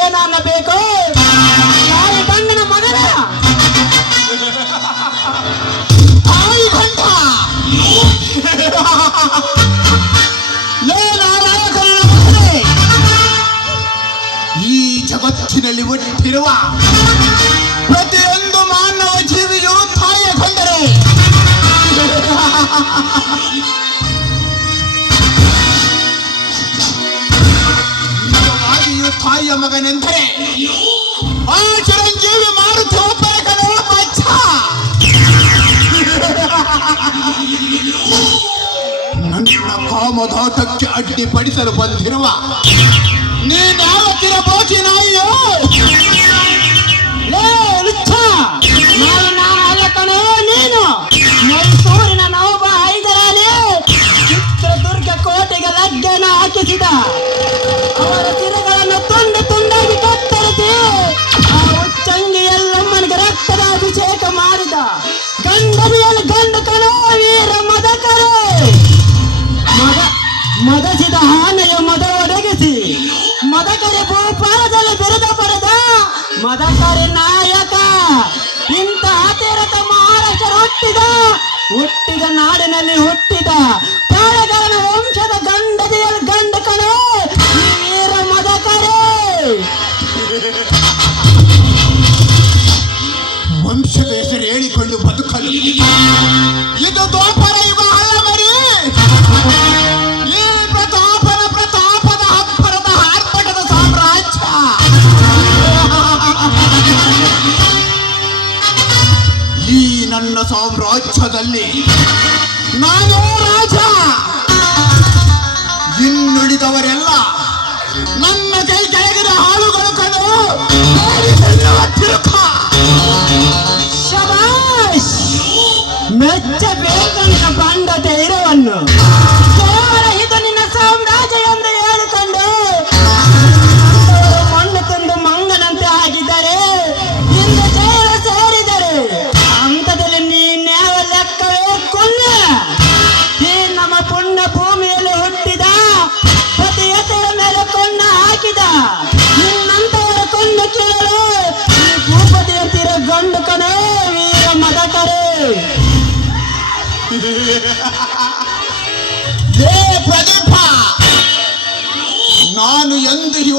ಏನನ್ನಬೇಕು ತಾಯಿ ಗಂಡನ ಮಗನ ತಾಯಿ ಗಂಡ? ಈ ಜಗತ್ತಿನಲ್ಲಿ ಒಟ್ಟಿರುವ ಪ್ರತಿಯೊಂದು ತಾಯಿಯ ಮಗನೆಂದರೆ ಆ ಚಿರಂಜೀವಿ ಮಾರುತಿ ಒಬ್ಬರ ಕಡೆ ಮಚ್ಚ. ನನ್ನ ಕಾಮದಾಟಕ್ಕೆ ಅಡ್ಡಿಪಡಿಸಲು ಬಂದಿರುವ ನೀನ್ಯಾವ ಬೋಚಿ ನಾಯಿಯೋ? ಮದಕರಿ ಭೂಪಾಲದಲ್ಲಿ ಬಿರುದ ಪಡೆದ ಮದಕರಿ ನಾಯಕ. ಇಂಥ ಅತಿರಥ ಮಹಾರಾಷ್ಟ್ರ ಹುಟ್ಟಿದ ಹುಟ್ಟಿದ ನಾಡಿನಲ್ಲಿ ಹುಟ್ಟಿದ ಪಾಳಗಾರನ ವಂಶದ ಗಂಡದಿಯಲ್ಲಿ ಗಂಡ ಕಣೆ ವೀರ ಮದಕರೇ. ವಂಶದ ಹೆಸರು ಹೇಳಿಕೊಂಡು ಬದುಕಲು. ಸಾಮ್ರಾಜ್ಯದಲ್ಲಿ. ನಾನು ರಾಜ. ಇನ್ನುಳಿದವರೆಲ್ಲ ನನ್ನ ಕೈ ಕೆಳಗಿನ ಹಾಳುಗಳು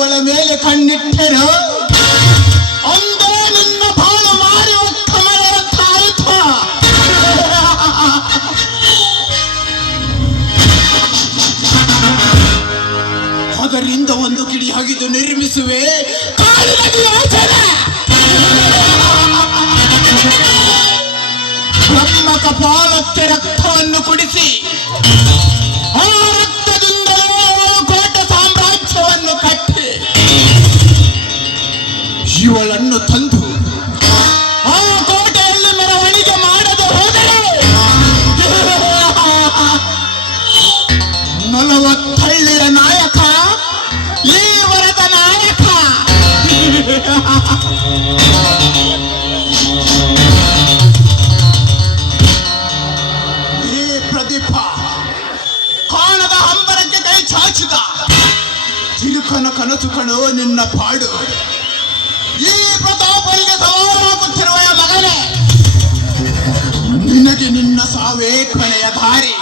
ಇವಳ ಮೇಲೆ ಕಣ್ಣಿಟ್ಟರು. ಅಂದೇ ನಿನ್ನ ಬಾಳು ಮಾರಿ ಉತ್ತಮರಂತಾಯಿತು ಅದರಿಂದ ಒಂದು ಕಿಡಿ ಹಗಿದು ನಿರ್ಮಿಸುವೆ. ಬ್ರಹ್ಮ ಕಪಾಲಕ್ಕೆ ರಕ್ತವನ್ನು ಕುಡಿಸಿ. ಇವಳನ್ನು ತಂದು ಆ ಕೋಟೆಯಲ್ಲಿ ಮೆರವಣಿಗೆ ಮಾಡದೆ ಹೋದರೆ ನಲವತ್ತಳ್ಳಿಯ ನಾಯಕ, ಈ ವರದ ನಾಯಕ. ಈ ಪ್ರದೀಪ ಕಾಣದ ಹಂಬರಕ್ಕೆ ಕೈ ಚಾಚಿದ. ತಿರುಕನ ಕನಸು ಕಣೋ ನಿನ್ನ ಪಾಡು. ನಿನಗೆ ನಿನ್ನ ಸಾವೇ ಕೊನೆಯ ದಾರಿ.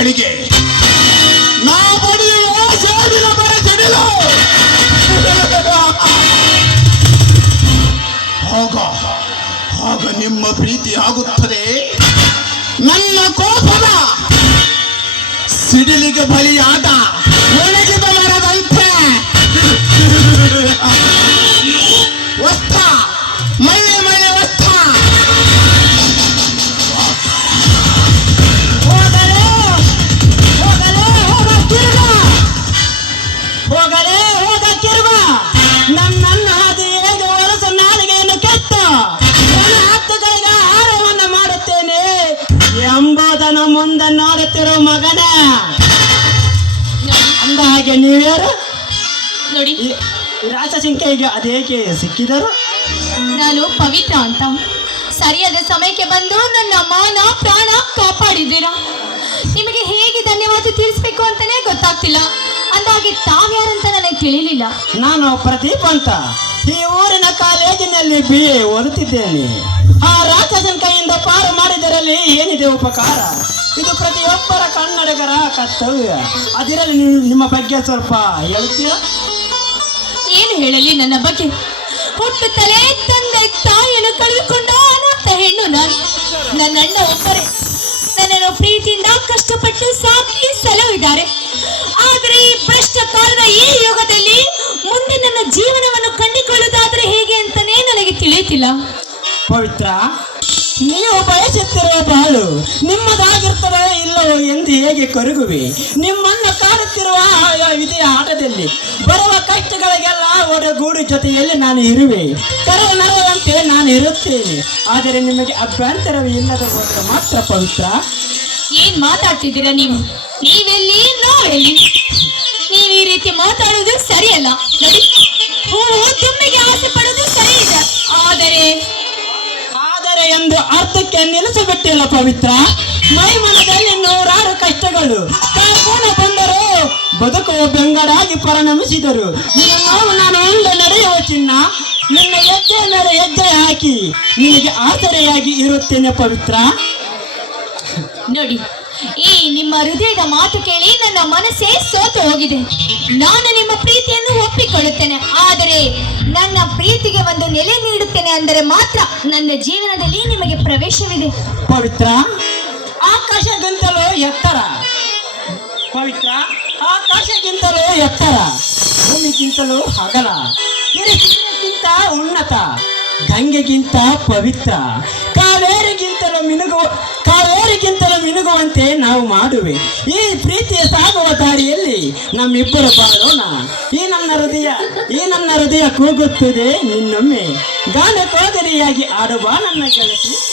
ಬರಡು ನಾವು ಬಡಿಯುವ ಆಗ ನಿಮ್ಮ ಪ್ರೀತಿ ಆಗುತ್ತದೆ. ನನ್ನ ಕೋಪದ ಸಿಡಿಲಿಗೆ ಬಲಿಯಾದ ಒಣಗಿದ ಮರದಂತೆ. ಹಾಗೆ ನೀವ್ಯಾರು? ನೋಡಿ. ಈ ರಾಜಸಿಂಕೆಗೆ ಅದೇಕೆ ಸಿಕ್ಕಿದರು? ನಾನು ಪವಿತ್ರ ಅಂತ. ಸರಿಯಾದ ಸಮಯಕ್ಕೆ ಬಂದು ನನ್ನ ಮಾನ ಪ್ರಾಣ ಕಾಪಾಡಿದ್ದೀರಾ? ನಿಮಗೆ ಹೇಗೆ ಧನ್ಯವಾದ ತಿಳಿಸ್ಬೇಕು ಅಂತಾನೆ ಗೊತ್ತಾಗ್ತಿಲ್ಲ. ಅಂದಾಗೆ ತಾವ್ಯಾರಂತ ನನಗೆ ತಿಳಿಲಿಲ್ಲ. ನಾನು ಪ್ರದೀಪ್ ಅಂತ. ಈ ಊರಿನ ಕಾಲೇಜಿನಲ್ಲಿ ಬಿ ಎ ಓದುತ್ತಿದ್ದೇನೆ. ಆ ರಾಕ್ಷಸನ ಕೈಯಿಂದ ಪಾರು ಮಾಡಿದರಲ್ಲಿ ಏನಿದೆ ಉಪಕಾರ? ಇದು ಪ್ರತಿಯೊಬ್ಬರ ಕನ್ನಡಿಗರ ಕರ್ತವ್ಯ ಅದರಲ್ಲಿ ನಿಮ್ಮ ಬಗ್ಗೆ ಸ್ವಲ್ಪ ಹೇಳ್ತೀರಾ? ಏನು ಹೇಳಲಿ ನನ್ನ ಬಗ್ಗೆ? ಹುಟ್ಟುತ್ತಲೇ ತಂದೆ ತಾಯಿಯನ್ನು ಕಳೆದುಕೊಂಡ ಅನಾಥ ಹೆಣ್ಣು ನಾನು. ನನ್ನ ಅಣ್ಣ ಒಬ್ಬರೇ. ನನ್ನನ್ನು ಪ್ರೀತಿಯಿಂದ ಕಷ್ಟಪಟ್ಟು ಸಾಕಿ ಸಲಹಿದ್ದಾರೆ ಆದರೆ ಈ ಭ್ರಷ್ಟ ಕಾಲದ ಈ ಯುಗದಲ್ಲಿ ಮುಂದೆ ನನ್ನ ಜೀವನವನ್ನು ಕಂಡುಕೊಳ್ಳುವುದಾದ್ರೆ ಹೇಗೆ ಅಂತಾನೆ ನನಗೆ ತಿಳಿಯುತ್ತಿಲ್ಲ. ಪವಿತ್ರ ನೀವು ಬಯಸುತ್ತಿರುವ ಬಾಳು ನಿಮ್ಮದಾಗಿರ್ತದೆ ಇಲ್ಲವೋ ಎಂದು ಹೇಗೆ ಕೊರಗುವೆ? ನಿಮ್ಮನ್ನು ಕಾಡುತ್ತಿರುವ ವಿಧಿಯ ಆಟದಲ್ಲಿ ಬರುವ ಕಷ್ಟಗಳಿಗೆಲ್ಲ ಒಡಗೂಡು ಜೊತೆಯಲ್ಲಿ ನಾನು ಇರುವೆ. ಕರವು ನರವಂತೆ ನಾನು ಇರುತ್ತೇನೆ. ಆದರೆ ನಿಮಗೆ ಅಭ್ಯಂತರವೇ ಇಲ್ಲದ ಮಾತ್ರ ಪವಿತ್ರ. ಏನ್ ಮಾತಾಡ್ತಿದ್ದೀರಾ ನೀವು? ನೀವೆಲ್ಲಿ? ನೋವೆಲ್ಲಿ? ನೀವು ಈ ರೀತಿ ಮಾತಾಡುವುದು ಸರಿಯಲ್ಲ. ಹೂವು ತುಂಬಿಗೆ ಆಸೆ ಪಡುವುದು ಸರಿ ಇದೆ ಆದರೆ ಆದರೆ ಎಂದು ಅರ್ಥಕ್ಕೆ ನಿಲ್ಲಿಸಿಬಿಟ್ಟಿಲ್ಲ ಪವಿತ್ರ. ಮೈಮನದಲ್ಲಿ ನೂರಾರು ಕಷ್ಟಗಳು. ಕಾಪೂನ ಬಂದರು. ಬದುಕುವ ಬೆಂಗಡಾಗಿ ಪರಿಣಮಿಸಿದರು. ನಿನ್ನ ನಾನು ಉಂಡು ನಡೆಯುವ ಚಿನ್ನ. ನಿನ್ನ ಹೆಜ್ಜೆ ಮೇಲೆ ಹೆಜ್ಜೆ ಹಾಕಿ. ನಿನಗೆ ಆಸರೆಯಾಗಿ ಇರುತ್ತೇನೆ ಪವಿತ್ರ. ನೋಡಿ ಈ ನಿಮ್ಮ ಹೃದಯದ ಮಾತು ಕೇಳಿ ನನ್ನ ಮನಸ್ಸೇ ಸೋತು ಹೋಗಿದೆ. ನಾನು ನಿಮ್ಮ ಪ್ರೀತಿಯನ್ನು ಒಪ್ಪಿಕೊಳ್ಳುತ್ತೇನೆ. ಆದರೆ ನನ್ನ ಪ್ರೀತಿಗೆ ಒಂದು ನೆಲೆ ನೀಡುತ್ತೇನೆ ಅಂದರೆ ಮಾತ್ರ ನನ್ನ ಜೀವನದಲ್ಲಿ ನಿಮಗೆ ಪ್ರವೇಶವಿದೆ. ಪವಿತ್ರ ಆಕಾಶಗಿಂತಲೂ ಎತ್ತರ. ಪವಿತ್ರ ಆಕಾಶಕ್ಕಿಂತಲೂ ಎತ್ತರ. ಭೂಮಿಗಿಂತಲೂ ಅಗಲ ಗಿರಿಗಿಂತ ಉನ್ನತ. ಗಂಗೆಗಿಂತ ಪವಿತ್ರ. ಕಾವೇರಿಗಿಂತಲೂ ಮಿನುಗು ಕಾವೇರಿಗಿಂತಲೂ ಮಿನುಗುವಂತೆ ನಾವು ಮಾಡುವೆ. ಈ ಪ್ರೀತಿಯ ಸಾಗುವ ದಾರಿಯಲ್ಲಿ ನಮ್ಮಿಬ್ಬರು ಬಾಳೋಣ. ಈ ನನ್ನ ಹೃದಯ, ಈ ನನ್ನ ಹೃದಯ ಕೂಗುತ್ತದೆ ನಿನ್ನೊಮ್ಮೆ. ಗಾನ ಕೋದರಿಯಾಗಿ ಆಡುವ ನನ್ನ ಗೆಳತಿ.